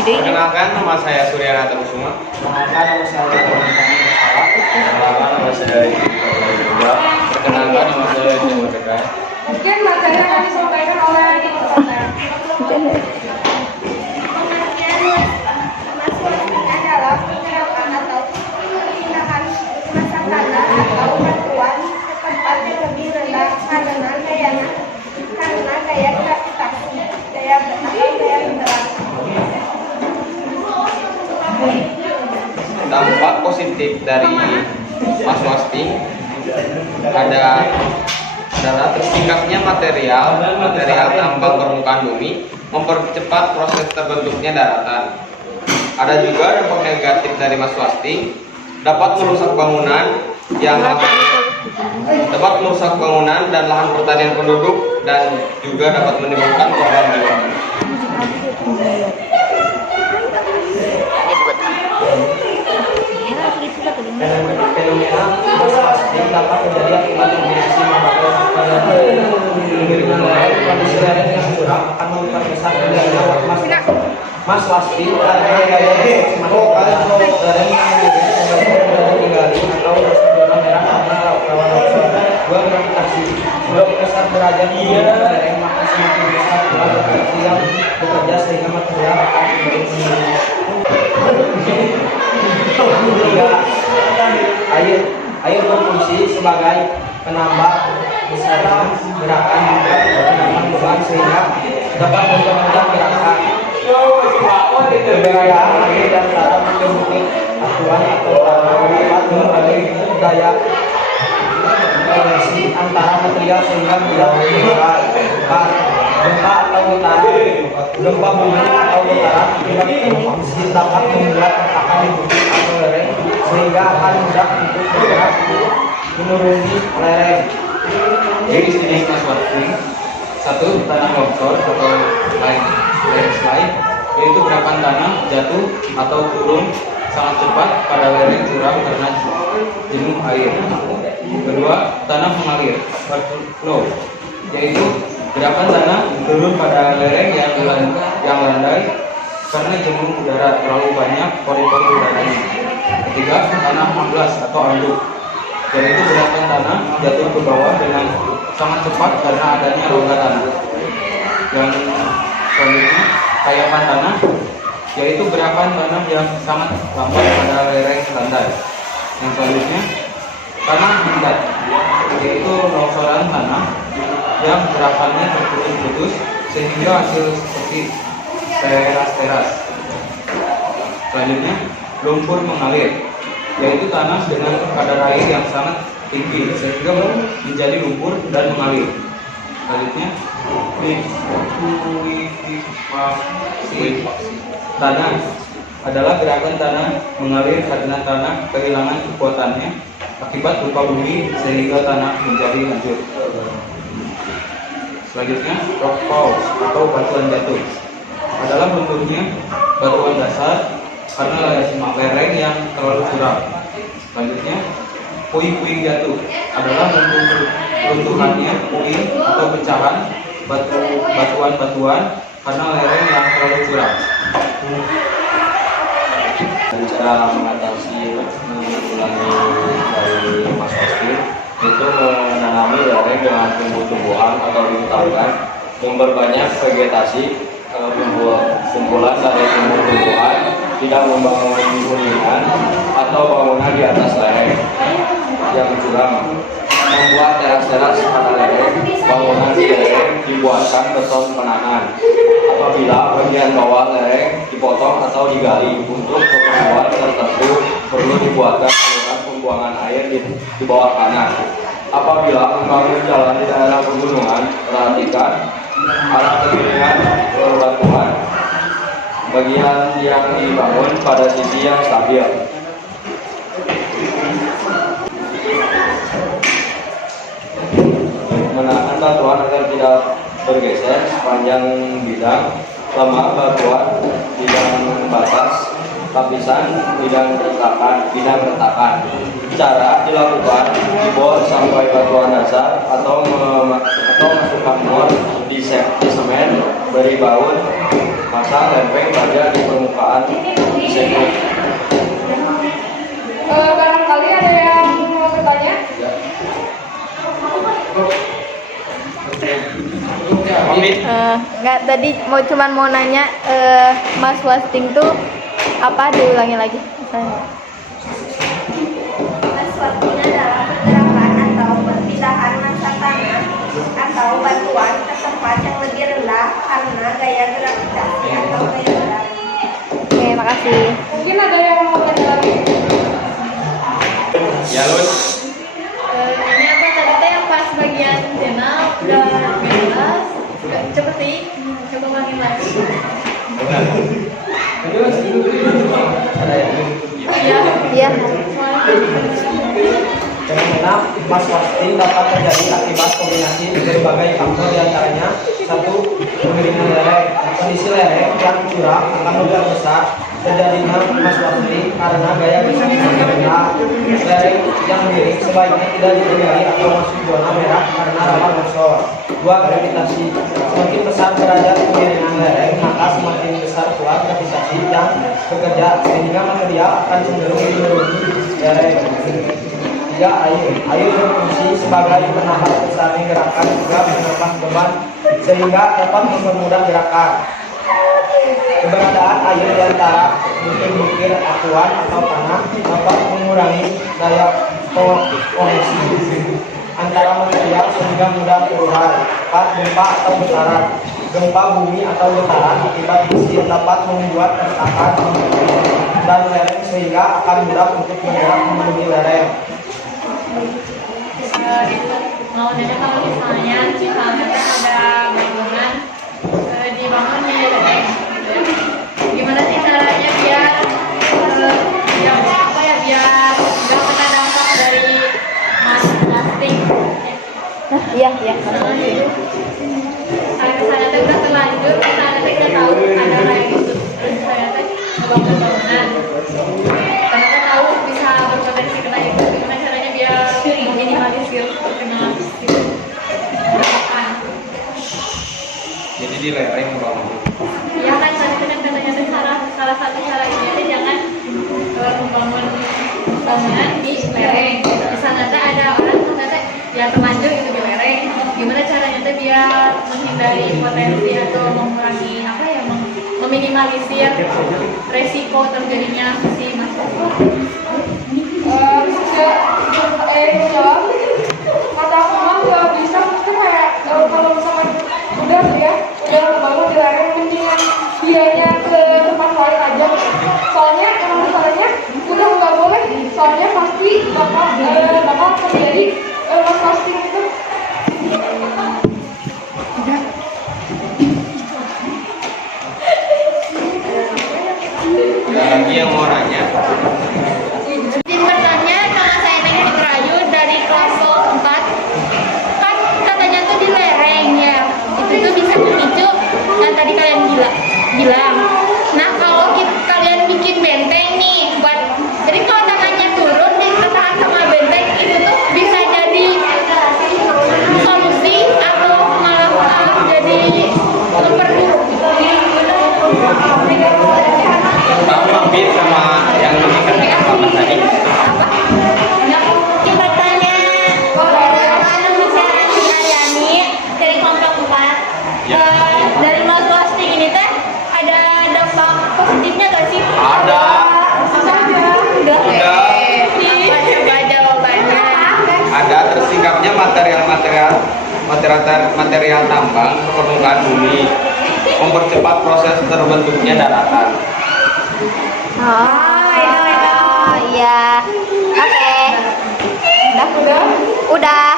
Perkenalkan, nama saya Suryana Kusuma. Perkenalkan, nama saya Nama saya juga. Perkenalkan, nama saya Jumur Tekai. Mungkin materi akan disampaikan oleh peserta. Pengertian adalah penerapan atau tindakan masak tanah atau bantuan setempat yang lebih rendah karena gaya gravitasi, gaya berat. Dampak positif dari Mas Wasti adalah tersingkapnya material tambang permukaan bumi mempercepat proses terbentuknya daratan. Ada juga dampak negatif dari Mas Wasti, dapat merusak bangunan dan lahan pertanian penduduk, dan juga dapat menimbulkan korban jiwa. fenomena masalah yang dapat terjadi akibat kombinasi berbagai faktor yang kemiringan lereng kondisi lereng yang curam akan memperbesar terjadinya mas lasti karena gaya lereng yang tinggali atau zona merah karena lawan gravitasi. Dua besar derajat lereng maka semakin besar pula gravitasi yang bekerja sehingga material akan air berfungsi sebagai penambah besaran gerakan juga penambah beban sehingga dapat mempermudah gerakan. Keberadaan air dan tanah membentuk acuan atau tanah dapat membagi daya koneksi antara material sehingga mudah menimbulkan gempa atau getaran, gempa bumi atau getaran akibat mesin dapat membuat retakan di bumi atau lereng sehingga akan mudah untuk bergerak menuruni lereng. Jadi jenis Mas Wasti, satu tanah longsor atau landslide, yaitu gerakan tanah jatuh atau turun sangat cepat pada lereng curam karena jenuh air. Kedua, tanah mengalir flow, yaitu gerakan tanah turun pada lereng yang landai karena jenuh udara terlalu banyak pori-pori udaranya. Ketiga, tanah amblas atau anduk, yaitu gerakan tanah jatuh ke bawah dengan sangat cepat karena adanya rongga tanah. Yang selanjutnya, kayapan tanah, yaitu gerakan tanah yang sangat lambat pada lereng landai. Yang selanjutnya, tanah mendat, yaitu longsoran tanah yang gerakannya terputus-putus sehingga hasil seperti teras-teras. Selanjutnya, lumpur mengalir, yaitu tanah dengan kadar air yang sangat tinggi sehingga menjadi lumpur dan mengalir. Selanjutnya, fluidifikasi tanah adalah gerakan tanah mengalir karena tanah kehilangan kekuatannya akibat gempa bumi sehingga tanah menjadi hancur. Selanjutnya, rock fall atau batuan jatuh adalah bentuknya batuan dasar karena lereng yang terlalu curam. Selanjutnya, puing-puing jatuh adalah bentuk runtuhannya puing atau pecahan batuan-batuan karena lereng yang terlalu curam. Cara mengatasi menanggulangi dari Mas Wasti itu menanami lereng dengan tumbuh-tumbuhan atau dihutankan, memperbanyak vegetasi, kumpulan dari tumbuh-tumbuhan, tidak membangun hunian atau bangunan di atas lereng yang curam, membuat teras-teras pada lereng, bangunan di lereng dibuatkan beton penahan. Apabila bagian bawah lereng dipotong atau digali untuk keperluan tertentu, perlu dibuatkan saluran pembuangan air di bawah tanah. Apabila membangun jalan di daerah pegunungan, perhatikan arah kemiringan bebatuan bagian yang dibangun pada sisi yang stabil. Menahan batuan agar tidak bergeser sepanjang bidang, lemah batuan, bidang batas, lapisan, bidang retakan. Cara dilakukan dibor sampai batuan dasar atau masukkan bor di semen, beri baut, pasang lempeng baja di permukaan Nggak, tadi cuman mau nanya mass wasting tuh apa, diulangi lagi misalnya. Mass wasting adalah pergerakan atau perpindahan massa tanah atau batuan ke tempat yang lebih rendah karena gaya gravitasi atau gaya berat. Oke, makasih. Mungkin ada yang mau tanya lagi? Ya Lun. Ini apa tadi teh yang pas bagian channel udah jelas. Coba sih, coba ulangi lagi. Iya. Iya. Fenomena mass wasting dapat terjadi akibat kombinasi berbagai faktor, diantaranya: satu, kemiringan lereng. Kondisi lereng yang curam akan memperbesar terjadinya mass wasting karena gaya gravitasi yang rendah. Lereng yang miring sebaiknya tidak dipilih atau masuk zona merah karena rawan longsor. Dua, gravitasi. Semakin besar derajat kemiringan lereng, maka semakin besar pula gravitasi yang bekerja sehingga material akan cenderung menuruni lereng. Tiga, air berfungsi sebagai penahan besarnya gerakan, juga menambah beban sehingga dapat mempermudah gerakan. Keberadaan air di antara butir-butir acuan atau tanah dapat mengurangi daya koneksi antara material sehingga mudah terurai. 4, gempa atau getaran. Gempa bumi atau getaran akibat besi dapat membuat retakan dan lereng sehingga akan mudah untuk bergerak memenuhi lereng. Mau nanya kalau misalnya ada bangunan dibangun di lereng, gimana sih caranya biar biar apa ya, biar nggak kena dampak dari mass wasting? Iya. Saya tuh udah terlanjur, saya tuh udah tahu ada kayak gitu, terus saya tuh ngebangun bangunan, ternyata tahu bisa berpotensi kena itu. Gimana caranya biar meminimalisir terkena itu? Jadi di lereng bang. Ya kan tadi kan katanya tuh salah satu cara ini tuh jangan membangun bangunan di lereng. Di sana tuh ada orang ternyata ya terlanjur itu di lereng. Gimana caranya tuh biar menghindari potensi atau mengurangi apa ya, meminimalisir resiko terjadinya si masalah? Jawab. Kata aku mah nggak bisa, mungkin kayak kalau misalkan udah bangun di lereng, mendingan dianya ke tempat lain aja. Soalnya emang masalahnya udah nggak boleh, soalnya pasti bakal terjadi mass wasting itu. Ada lagi yang mau nanya? Izin bertanya, nama saya Neng Fitrayu dari kelas 4. Kan katanya tuh di lereng ya, itu tuh bisa memicu yang tadi kalian bilang. Nah kalau kalian bikin benteng nih, jadi kalau tangannya turun ditahan sama benteng, itu tuh bisa jadi solusi atau malah jadi memperburuk. Kamu hampir sama yang dikatakan Bapak tadi. Izin bertanya, nama saya Aryani dari kelompok 4. Dari mass wasting ini teh ada dampak positifnya gak sih? Ada. Udah. Apa coba jawabannya? Ada tersingkapnya material tambang ke permukaan bumi, mempercepat proses terbentuknya daratan. Oh, iya. Oke. Udah.